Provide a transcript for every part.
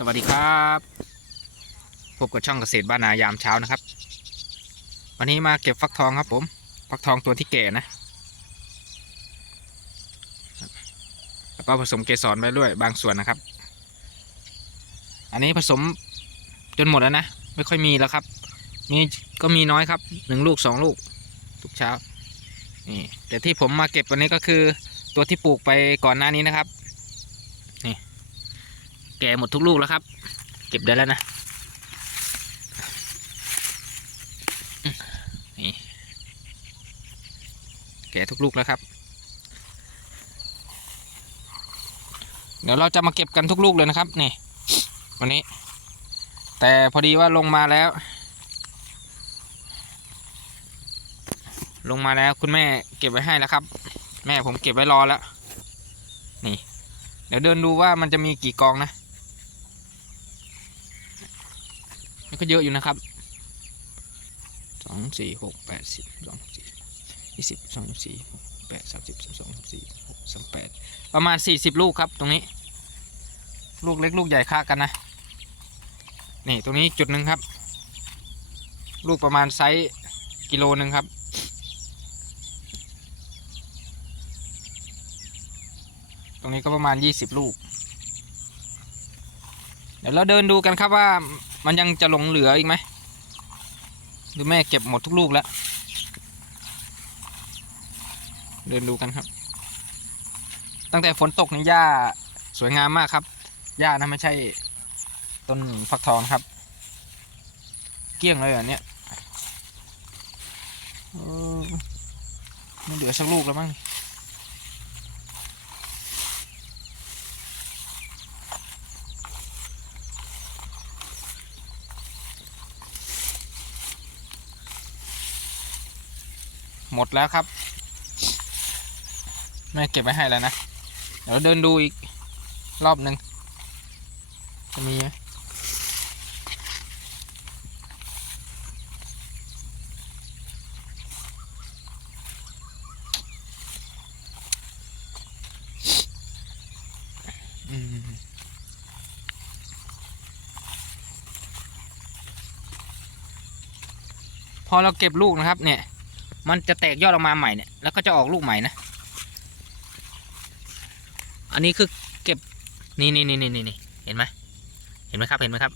สวัสดีครับพบกับช่องเกษตรบ้านนายามเช้านะครับ วันนี้มาเก็บฟักทองครับผม ฟักทองตัวที่แก่นะแล้วก็ผสมเกสรไปด้วยบางส่วนนะครับ อันนี้ผสมจนหมดแล้วนะ ไม่ค่อยมีแล้วครับ มีก็มีน้อยครับหนึ่งลูกสองลูก ทุกเช้านี่แต่ที่ผมมาเก็บวันนี้ก็คือตัวที่ปลูกไปก่อนหน้านี้นะครับ แก่หมดทุกลูกแล้วครับ เก็บได้แล้วนะนี่แก่ทุกลูกแล้วครับ เดี๋ยวเราจะมาเก็บกันทุกลูกเลยนะครับนี่วันนี้ แต่พอดีว่าลงมาแล้ว ลงมาแล้วคุณแม่เก็บไว้ให้แล้วครับ แม่ผมเก็บไว้รอแล้ว นี่ เดี๋ยวเดินดูว่ามันจะมีกี่กองนะ มัน ก็เยอะอยู่นะครับสองสี่หกแปดสิบสองสี่ยี่สิบสองสี่หกแปดสามสิบสามสองสี่หกสามแปดประมาณสี่สิบลูกครับตรงนี้ ลูกเล็กลูกใหญ่ค่ากันนะ นี่ตรงนี้จุดหนึ่งครับ ลูกประมาณไซส์กิโลหนึ่งครับตรงนี้ก็ประมาณยี่สิบลูก เดี๋ยวเราเดินดูกันครับว่า มันยังจะหลงเหลืออีกไหมหรือแม่เก็บหมดทุกลูกแล้ว เดินดูกันครับ ตั้งแต่ฝนตกในหญ้าสวยงามมากครับ หญ้านะไม่ใช่ต้นฟักทองครับ เกี้ยงเลยอันเนี้ยเออไม่เหลือสักลูกแล้วมั้ง หมดแล้วครับ แม่เก็บไว้ให้แล้วนะ เดี๋ยวเดินดูอีกรอบหนึ่งจะมีไหมพอเราเก็บลูกนะครับเนี่ย มันจะแตกยอดออกมาใหม่เนี่ยแล้วก็จะออกลูกใหม่นะ อันนี้คือเก็บนี่นี่นี่นี่นี่เห็นไหมเห็นไหมครับเห็นไหมครับ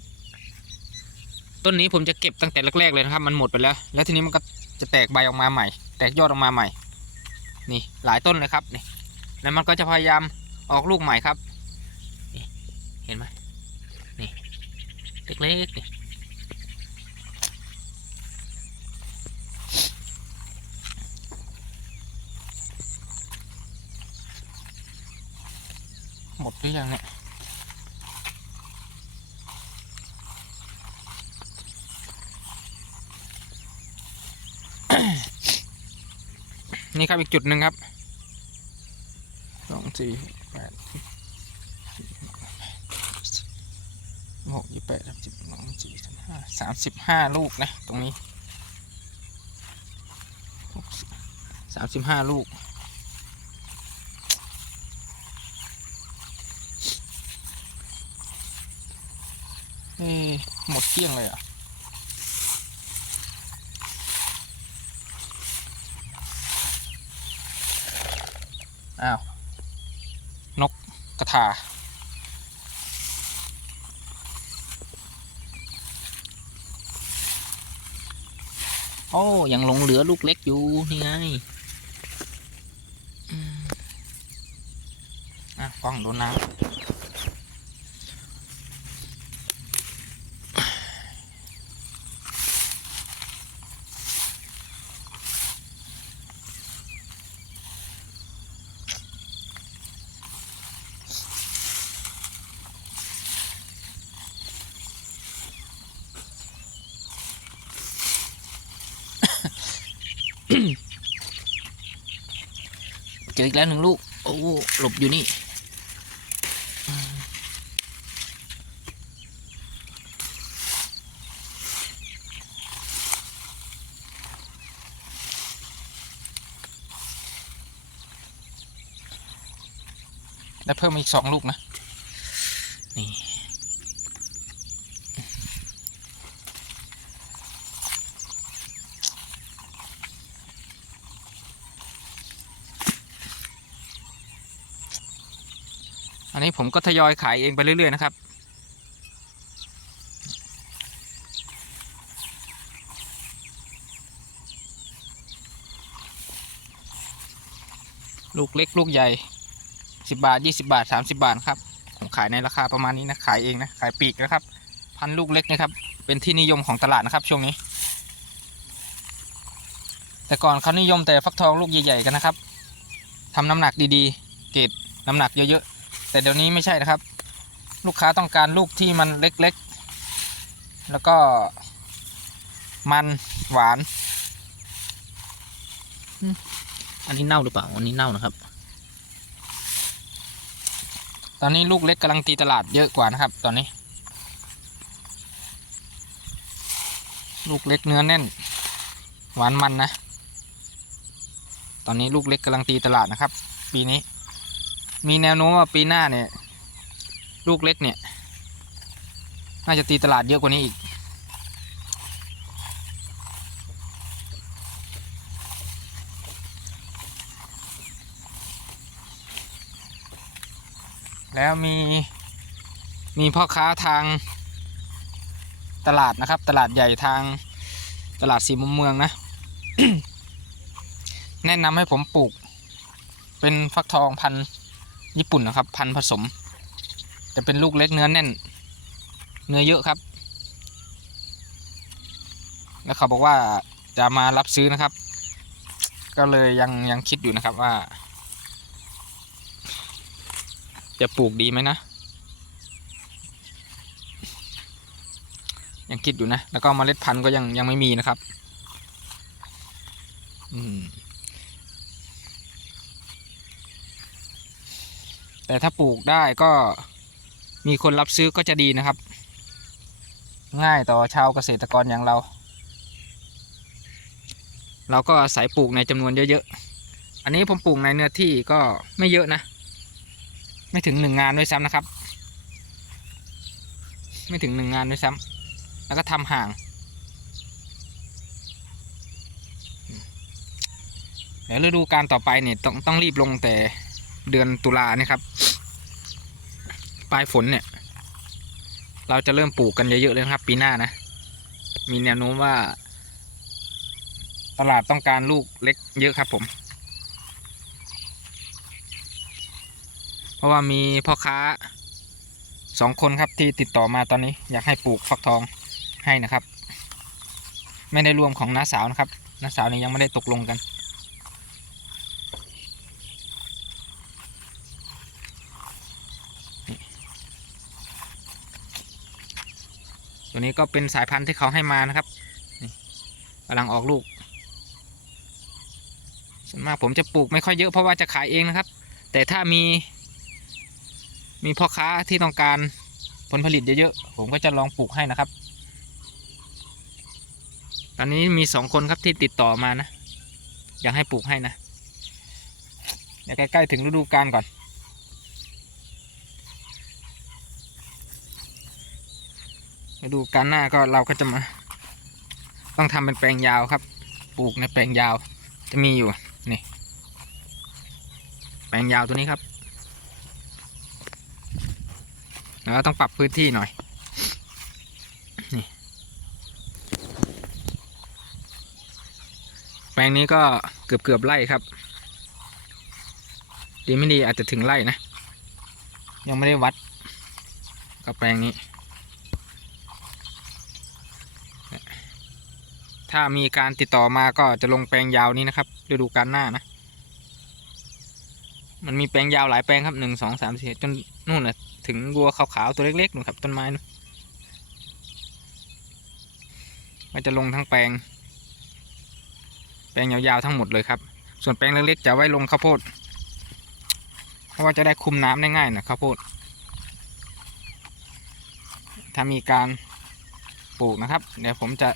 ต้นนี้ผมจะเก็บตั้งแต่แรกๆเลยนะครับ มันหมดไปแล้ว แล้วทีนี้มันก็จะแตกใบออกมาใหม่ แตกยอดออกมาใหม่ นี่หลายต้นเลยครับนี่แล้วมันก็จะพยายามออกลูกใหม่ครับเห็นไหมนี่เล็กๆนี่ หมดหรือยังเนี่ยนี่ครับอีกจุดหนึ่งครับสองสี่แปดหกยี่แปดสิบสองสี่สห้าสามสิบห้าลูกนะ ตรงนี้สามสิบห้าลูก เอ๊ะหมดเกลี้ยงเลยอะ อ้าว นกกระทาโอ้ยังหลงเหลือลูกเล็กอยู่ นี่ไงอะกล้องโดนน้ำ ออีกแล้วหนึ่งลูก โอ้หลบอยู่นี่ ได้เพิ่มอีกสองลูกนะ อันนี้ผมก็ทยอยขายเองไปเรื่อย ๆ นะครับ ลูกเล็กลูกใหญ่สิบาทยี่สิบาทสามสิบาทครับ ผมขายในราคาประมาณนี้นะ ขายเองนะ ขายปีกนะครับ พันลูกเล็กนะครับ เป็นที่นิยมของตลาดนะครับช่วงนี้ แต่ก่อนเขานิยมแต่ฟักทองลูกใหญ่ๆกันนะครับทำน้ำหนักดีๆ เกรดน้ำหนักเยอะๆ แต่เดี๋ยวนี้ไม่ใช่นะครับ ลูกค้าต้องการลูกที่มันเล็กๆ แล้วก็มันหวานอืมอันนี้เน่าหรือเปล่า อันนี้เน่านะครับ ตอนนี้ลูกเล็กกำลังตีตลาดเยอะกว่านะครับ ตอนนี้ ลูกเล็กเนื้อแน่น หวานมันนะ ตอนนี้ลูกเล็กกำลังตีตลาดนะครับ ปีนี้ มีแนวโน้มว่าปีหน้าเนี่ย ลูกเล็กเนี่ย น่าจะตีตลาดเยอะกว่านี้อีก แล้วมีมีพ่อค้าทางตลาดนะครับ ตลาดใหญ่ทางตลาดสีมุมเมืองนะ แนะนำให้ผมปลูก เป็นฟักทองพันธุ์ ญี่ปุ่นนะครับ พันผสม จะเป็นลูกเล็กเนื้อแน่น เนื้อเยอะครับ แล้วเขาบอกว่าจะมารับซื้อนะครับ ก็เลยยังยังคิดอยู่นะครับว่า จะปลูกดีไหมนะ ยังคิดอยู่นะ แล้วก็เมล็ดพันธุ์ก็ยังยังไม่มีนะครับ แต่ถ้าปลูกได้ก็มีคนรับซื้อก็จะดีนะครับ ง่ายต่อชาวเกษตรกรอย่างเรา เราก็อาศัยปลูกในจำนวนเยอะๆ อันนี้ผมปลูกในเนื้อที่ก็ไม่เยอะนะ ไม่ถึงหนึ่งงานด้วยซ้ำนะครับ ไม่ถึงหนึ่งงานด้วยซ้ำแล้วก็ทำห่างเดี๋ยวฤดูการต่อไปเนี่ยต้องต้องรีบลงแต่ เดือนตุลาเนี่ยครับ ปลายฝนเนี่ย เราจะเริ่มปลูกกันเยอะๆเลยครับปีหน้านะ มีแนวโน้มว่า ตลาดต้องการลูกเล็กเยอะครับผม เพราะว่ามีพ่อค้าสองคนครับที่ติดต่อมาตอนนี้ อยากให้ปลูกฟักทองให้นะครับ ไม่ได้รวมของน้าสาวนะครับน้าสาวนี่ยังไม่ได้ตกลงกัน ตัวนี้ก็เป็นสายพันธุ์ที่เขาให้มานะครับกำลังออกลูก ส่วนมากผมจะปลูกไม่ค่อยเยอะเพราะว่าจะขายเองนะครับ แต่ถ้ามี มีพ่อค้าที่ต้องการผลผลิตเยอะๆผมก็จะลองปลูกให้นะครับ ตอนนี้มีสองคนครับที่ติดต่อมานะ อยากให้ปลูกให้นะเดี๋ยวใกล้ๆถึงฤดูกาลก่อน ฤดูกาลหน้าก็เราก็จะมา ต้องทำเป็นแปลงยาวครับ ปลูกในแปลงยาว จะมีอยู่นี่แปลงยาวตัวนี้ครับแล้วต้องปรับพื้นที่หน่อยนี่แปลงนี้ก็เกือบเกือบไร่ครับ ดีไม่ดีอาจจะถึงไร่นะ ยังไม่ได้วัดกับแปลงนี้ ถ้ามีการติดต่อมาก็จะลงแปลงยาวนี้นะครับฤดูกาลหน้านะ มันมีแปลงยาวหลายแปลงครับหนึ่งสองสามสี่จนนู่นนะถึงวัวขาวๆตัวเล็กๆนู่นครับต้นไม้นู่นก็จะลงทั้งแปลง แปลงยาวๆทั้งหมดเลยครับ ส่วนแปลงเล็กๆจะไว้ลงข้าวโพด เพราะว่าจะได้คุมน้ำได้ง่ายนะข้าวโพด ถ้ามีการปลูกนะครับ เดี๋ยวผมจะ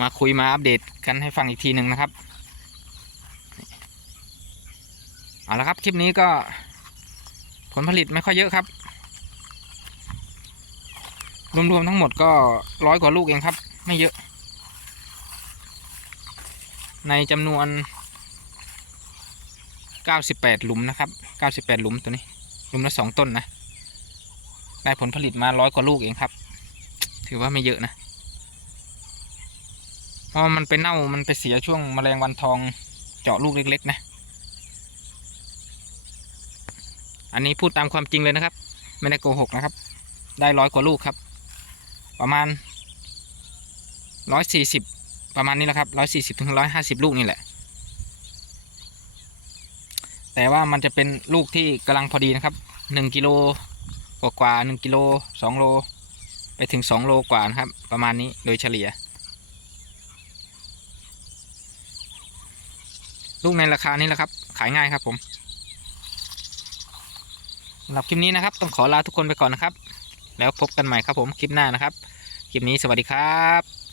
มาคุยมาอัปเดตกันให้ฟังอีกทีหนึ่งนะครับ เอาละครับคลิปนี้ก็ผลผลิตไม่ค่อยเยอะครับ รวมๆทั้งหมดก็ร้อยกว่าลูกเองครับ ไม่เยอะ ในจำนวน 98 หลุมนะครับ 98 หลุมตัวนี้ หลุมละสองต้นนะ ได้ผลผลิตมาร้อยกว่าลูกเองครับ ถือว่าไม่เยอะนะ ราะมันไปเน่ามันไปเสียช่วงแมลงวันทองเจาะลูกเล็ก ๆ นะ อันนี้พูดตามความจริงเลยนะครับ ไม่ได้โกหกนะครับ ได้ร้อยกว่าลูกครับ ประมาณร้อยสี่สิบประมาณนี้แหละครับร้อยสี่สิบถึงร้อยห้าสิบลูกนี่แหละ แต่ว่ามันจะเป็นลูกที่กำลังพอดีนะครับหนึ่งกิโลกว่ากว่าหนึ่งกิโลสองโล ไปถึงสองโลกว่านะครับ ประมาณนี้โดยเฉลี่ย ลูกในราคานี้แหละครับ ขายง่ายครับผมสำหรับคลิปนี้นะครับ ต้องขอลาทุกคนไปก่อนนะครับ แล้วพบกันใหม่ครับผมคลิปหน้านะครับ คลิปนี้สวัสดีครับ